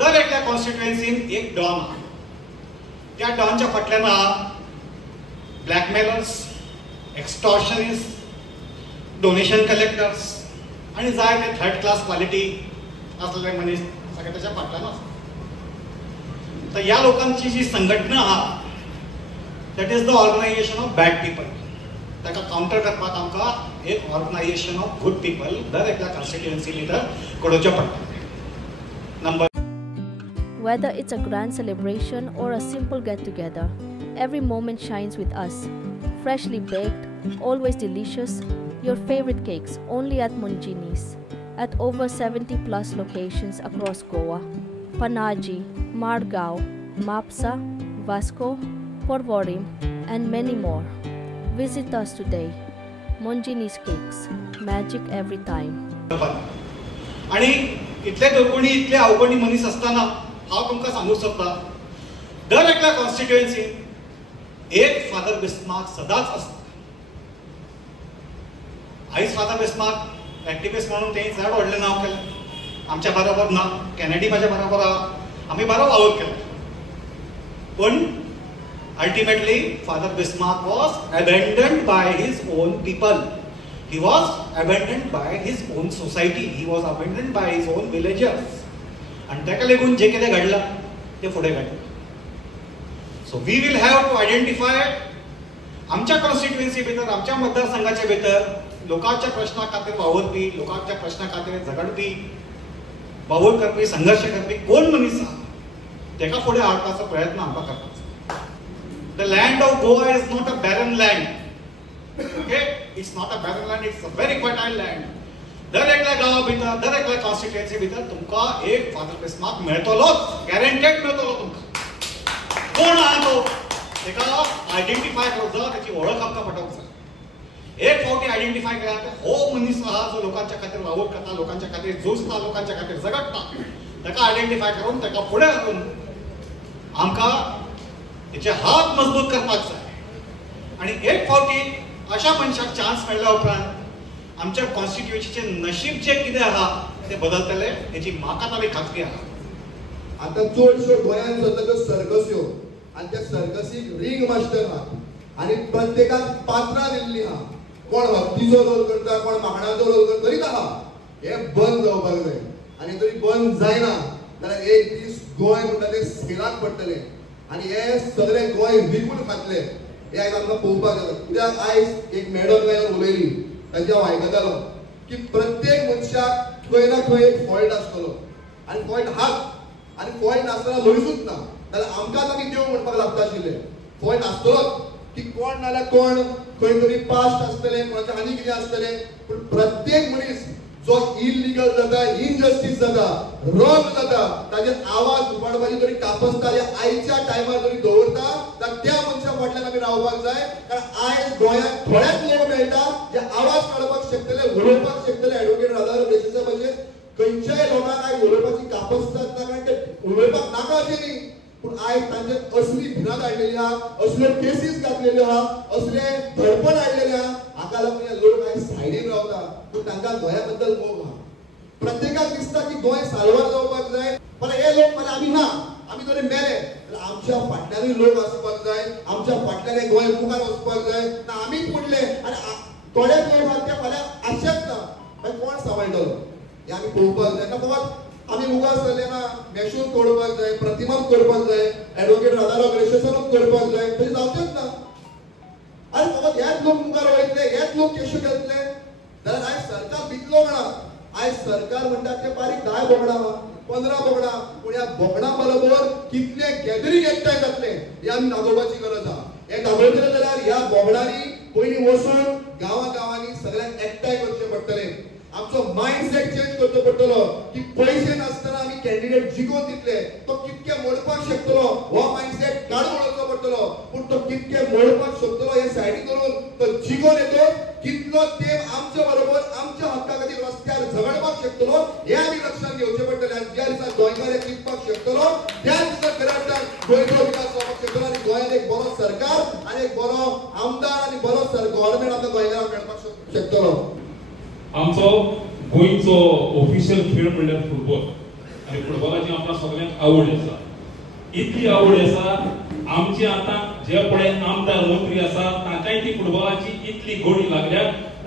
दर एकल्या कॉन्स्टिट्युएन्सीन एक डॉन आहा. त्या डॉनच्या फाटल्यान आहा ब्लॅकमेलर्स, एक्स्टॉर्शनिस्ट, डोनेशन कलेक्टर्स आणि जाय ते थर्ड क्लास क्वालिटी असलेले मनीस सगळे त्याच्या फाटल्यान आसता. तर या लोकांची जी संघटना आहा that is the organisation of bad people. ताका काउंटर करपाक आमकां एक ऑर्गनायझेशन ऑफ गुड पीपल दर एकल्या कॉन्स्टिट्युएन्सी भितर घडोवचें पडटा. Number Whether it's a grand celebration or a simple get-together, every moment shines with us. Freshly baked, always delicious, your favorite cakes only at Monjini's. At over 70 plus locations across Goa, Panaji, Margao, Mapsa, Vasco, Porvorim, and many more. Visit us today. Monjini's Cakes, magic every time. आणि इतले दुर्गुणी इतले अवगणी मनीस असताना हांव तुमकां सांगूंक सोदतां दर एकल्या कॉन्स्टिट्युएन्सीन एक फादर बिस्मार्क सदांच आसता. आयज फादर बिस्मार्क एक्टिविस्ट म्हणून तें चड व्हडलें नांव केलें. आमच्या बरोबर ना, कॅनेडी म्हाज्या बरोबर आहा, आमी बरो वावर केलो. पण ultimately Father Bismarck was abandoned by his own people. He was abandoned by his own society. He was abandoned by his own villagers. And ताका लागून जे कितें घडलां तें फुडें घडलां. So we will have to identify आमच्या कॉन्स्टिट्युएन्सी भितर, आमच्या मतदारसंघाच्या भितर लोकांच्या प्रश्ना खातीर वावरपी, लोकांच्या प्रश्ना खातीर झगडपी, वावर करपी, संघर्ष करपी कोण मनीस आहा ताका फुडें हाडपाचो प्रयत्न आमकां करपाचो. The land of Goa is not a barren land. Okay? It's not a barren land, it's a very fertile land. दर एकल्या गावा भितर, दर एकल्या कॉन्स्टिट्युएन्सी भितर तुमकां एक फादर बिस्मार्क मेळटलोच, गॅरंटेड मेळटलो तुमकां. कोण आहा तो ताका आयडेंटिफाय करप जाय, ताची वळख आमकां पटोवंक जाय. एक फावटी आयडेंटिफाय केला हो मनीस आहा जो लोकांच्या खातीर वावर करता, लोकांच्या खातीर झुजता, लोकांच्या खातीर झगडटा, ताका आयडेंटिफाय करून ताका फुडें हाडून आमकां तेचे हात मजबूत करपाक जाय. आणि एक फावटी अशा मनशाक चान्स मेळ्ळ्या उपरांत आमच्या कॉन्स्टिट्युएन्सीचे नशीब जे कितें आहा ते बदलतले हेची म्हाका तरी खात्री आहा. आता चडश्यो गोंयांत जातल्यो सर्कस्यो आनी त्या सर्कसीक रिंग मास्टर आहा आनी प्रत्येकाक पात्रां दिल्लीं आहा. कोण हत्तीचो रोल करता, कोण माकडाचो रोल करता, करीत आहा. हे बंद जावपाक जाय. आनी जरी बंद जायना जाल्यार एक दीस गोंय म्हणटा तें स्केलाक पडटलें आनी हे सगळे गोंय विकून खातले. हे आयज आमकां पळोवपाक जाय. कित्याक आयज एक मॅडम लायन उलयली ताचे हांव आयकतालो की प्रत्येक मनशाक खंय ना खंय एक फॉल्ट आसतलो आनी फॉल्ट हाच आनी फॉल्ट नासतना मनीसूच ना जाल्यार आमकांच आमी देव म्हणपाक लागता आशिल्ले. फॉल्ट आसतलोच की कोण नाल्यार कोण खंय तरी पास्ट आसतलें, कोणाचें आनी कितें आसतलें. पूण प्रत्येक मनीस जो इलिगल जाता, इनजस्टीस जाता, रॉंग जाता ताजे आवाज उबाडपाची जरी कापसता आयच्या टायमार जरी दवरता जाल्यार त्या मनशा फाटल्यान आमी रावपाक जाय. कारण आयज गोंयांत थोड्याच लोक मेळटा जे आवाज काडपाक शकतले, उलोवपाक शकतले. एडवोकेट राधाकृष्ण देसाई साहेबाचेर खंयच्याय लोकांक आयज उलोवपाची कापसता ना, कारण ते उलोवपाक नाका अशें न्ही. पूण आयज तांचेर असली भिरांत हाडलेली आहा, असल्यो केसीस घातलेल्यो आहा, असले धडपण हाडलेले आहा. हाका लागून हे लोक आयज सायडीन रावता. पूण तांकां गोंया बद्दल मोग आहा. प्रत्येकाक दिसता की गोंय साल्वार जावपाक जाय. पण हे लोक म्हणजे आमी ना, आमी जरी मेले जाल्यार आमच्या फाटल्यानूय लोक आसपाक जाय, आमच्या फाटल्यान हे गोंय मुखार वचपाक जाय. ना आमीच पडले आनी थोडे लोक आहा ते फाल्यां आशेच ना, मागीर कोण सांबाळटलो हे आमी पळोवपाक जाय. ना फकत आमी मुखार सरले ना, मेशून तोडपाक जाय, प्रतिमाच करपाक जाय, एडवोकेट राधाकृष्ण रेजिस्ट्रेशनूच करपाक जाय, तशें जावचेंच ना. आनी फकत हेच लोक मुखार वयतले, हेच लोक केशू घेतले जाल्यार आयज सरकार भितलो म्हणा. आयज सरकार म्हणटा ते बारीक 10 बोकडां 15 बोकडां, पूण ह्या बोकडां बरोबर कितले गॅदरींग एकठांय जातले हे आमी दाखोवपाची गरज आहा. हे दाखोवतले जाल्यार ह्या बोकडांनी पयलीं वचून गांवांनी सगळ्यांक एकठांय करचें पडटलें. आमचो मायंडसेट चेंज करचो पडटलो की पयशे नासतना आमी कॅन्डिडेट जिखोवन दितले. तो कितके मोडपाक शकतलो हो मायंडसेट काडून उडोवचो पडटलो. पूण तो कितके मोडपाक शकतलो हे सायडीक करून तो जिखोवन येतो. कितलो तेंप आमच्या बरोबर आमच्या हक्का खातीर रस्त्यार झगडपाक शकतलो हे आमी लक्षांत घेवचें पडटलें. आनी ज्या दिसा गोंयकार एक जिखपाक शकतलो त्या दिसा खऱ्या अर्थान गोंयचो विकास जावपाक शकतलो. आनी गोंयांत एक बरो सरकार आनी एक बरो आमदार आनी बरो गव्हर्नमेंट आमकां गोंयकारांक मेळपाक शकतलो. आमचो गोंयचो ऑफिशियल खेळ म्हणल्यार फुटबॉल आनी फुटबॉलाची गोडपाची आमकां सगळ्यांक आवड आसा. इतली आवड आसा आमचे आतां जे पळय आमदार मंत्री आसा तांकांय ती फुटबॉलाची इतली गोडी लागल्या.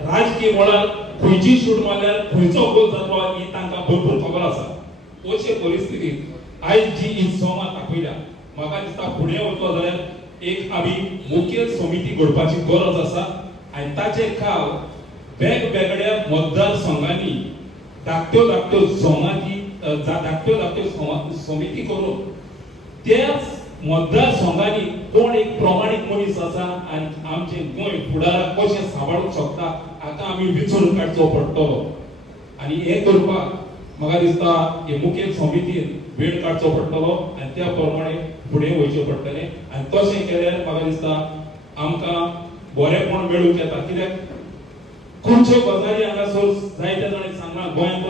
राजकीय मळार खंयची शूट मारल्यार खंयचो गोल जातलो ही तांकां भरपूर खबर आसा. अशे परिस्थितींत आयज जी ही सोमां दाखयल्या म्हाका दिसता फुडें वतलो जाल्यार एक आमी मुखेल समिती घडपाची गरज आसा आनी ताचे खाल वेगवेगळ्या मतदारसंघांनी धाकट्यो समिती करून त्याच मतदारसंघांनी कोण एक प्रामाणीक मनीस आसा आनी आमचे गोंय फुडाराक कशें सांबाळूंक शकता हाका आमी विचारून काडचो पडटलो. आनी हें करपाक म्हाका दिसता हे मुखेल समितीन वेळ काडचो पडटलो आनी त्या प्रमाणे फुडें वयचें पडटलें. आनी तशें केल्यार म्हाका दिसता आमकां बरेपण मेळूंक येता. कित्याक खंयच्यो गजाली हांगासर जायत्या जाणांनी सांगला गोंयांत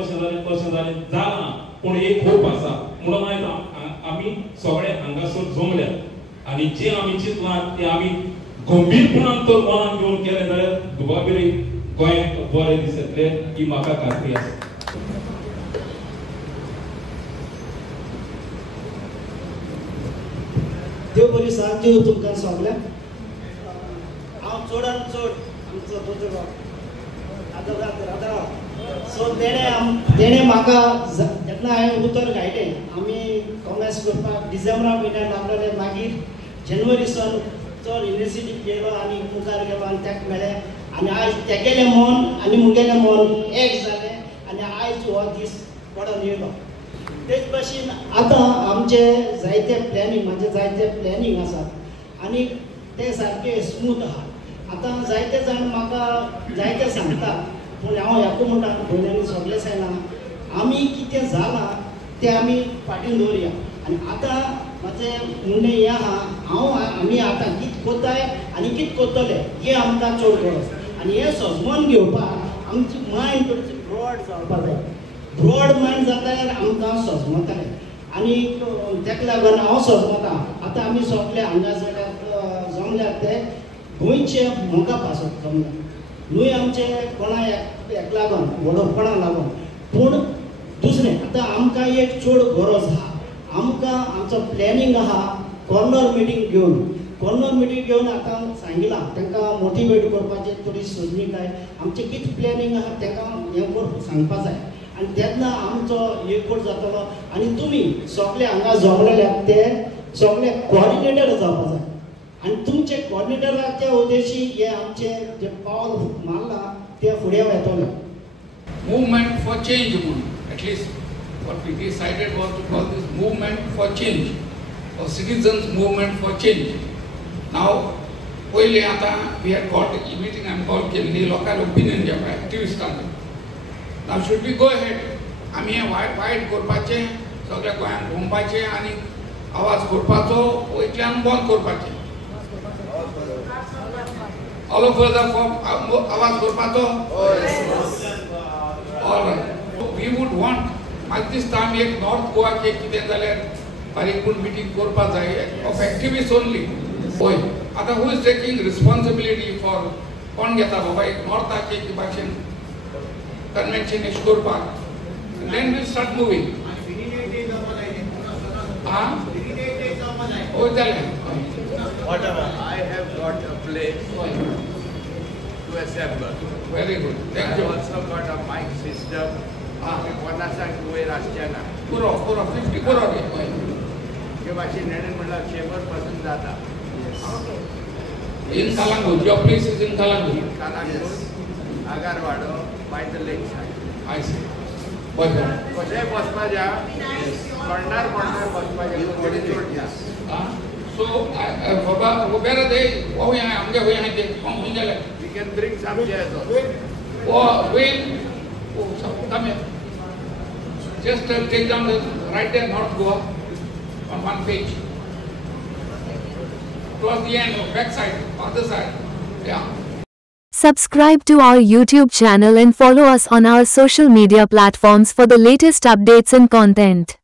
तशें जालें जालां पूण एक होप आसा म्हणून आयज आमी सगळे हांगासर जमल्यात आनी जे आमी चिंतलां तें आमी गंभीरपणान तर मनान घेवन केलें जाल्यार दुबाबेरी गोंयांक बरें दीस येतले ही म्हाका खात्री आसा. देव बरी साथ दिवं तुमकां सगळ्यांक. हांव चडांत चड आमचो दोतोर सो तेणे म्हाका जेन्ना हांवें उतर घायलें आमी कॉमर्स करपाक डिसेंबरा म्हयन्यान लागलेले मागीर जानेवारीसून चड युनिवर्सिटीक गेलो आनी मुखार गेलो आनी ताका मेळ्ळें आनी आयज तेगेलें मन आनी मुगेलें मन एक जालें आनी आयज हो दीस पडून येयलो. तेच भाशेन आतां आमचे जायते प्लॅनिंग म्हणजे जायते प्लॅनिंग आसात आनी ते सारके स्मूथ आहा. आतां जायते जाण म्हाका जायते सांगता पूण हांव हेको म्हणटा भयणांनी सगळे सांगना आमी कितें जालां तें आमी फाटीं दवरया आनी आतां म्हाजें म्हणणें हें आहा आमी आतां कितें कोत्ताय आनी कितें कोत्तले हें आमकां चड गरज. आनी हें सजमोन घेवपाक आमची मायंड थोडीशी ब्रॉड जावपाक जाय. ब्रॉड मायंड जाल्यार आमकां सजमतालें आनी तेका लागून हांव सजमतां. आतां आमी सगळे हांगा जाल्यार जमल्यात ते गोंयचे मोगा पासत जमल्या न्हूय आमचे कोणा एक लागून वडोवपणा लागून पूण दुसरें आतां आमकां एक चड गरज आहा. आमकां आमचो प्लॅनिंग आहा कॉर्नर मिटींग घेवन आतां सांगिलां तांकां मोटिवेट करपाचें थोडी सोजणीकाय आमचें कितें प्लॅनिंग आहा ताका हें करून सांगपा जाय आनी तेन्ना आमचो एकवट जातलो आनी तुमी सगळे हांगा जमलेले ते सगळे कॉर्डिनेटर जावपा जाय आनी तुमचे कॉर्डिनेटराचे उद्देशी हे आमचे जे पावल मारला ते फुडें येतले. Movement for change, at least what we decided was to call this movement for change, or citizens movement for change. Now, पहिले आता we had got a meeting and called केलेली local opinion जे पळय activists. Now should we go ahead? आम्ही हे वायट करपाचे सगळ्या गोंयांत घुमपाचे आनी आवाज करपाचो वयतल्यान बंद करपाचे. All of us are for आवाज करपाचो. All right. We would want at this time एक नॉर्थ गोवा के कितें जाल्यार बारीकूण मीटिंग करपा जाय of activists only. होय. आता who is taking responsibility for कोण घेता बाबा एक नॉर्थाक एक भाशेन convention इश करपाक. Then we'll start moving. होय जालें. Whatever. I have got a place to assemble. Very good. Thank you. I also got a mic system. कोणासाठी वयर आसचेना. पुरो 50 पुरो गे. हे भाशेन नेणें म्हणल्यार 100 पासून जाता. In Kalangut. Your place is in Kalangut. Kalangut, Agarwado, by the lakeside. I see. But कशें बसपाच्या पडणार बसपाच्या कोणी जोडटा. So, बाबा वो बेरा दे वो यहाँ हमके वो यहाँ दे हम ही चले. We can bring some chairs also. वो wait वो सब come here. Just take down the right there North Goa on one page. Towards the end, back side, other side. Yeah. Subscribe to our YouTube channel and follow us on our social media platforms for the latest updates and content.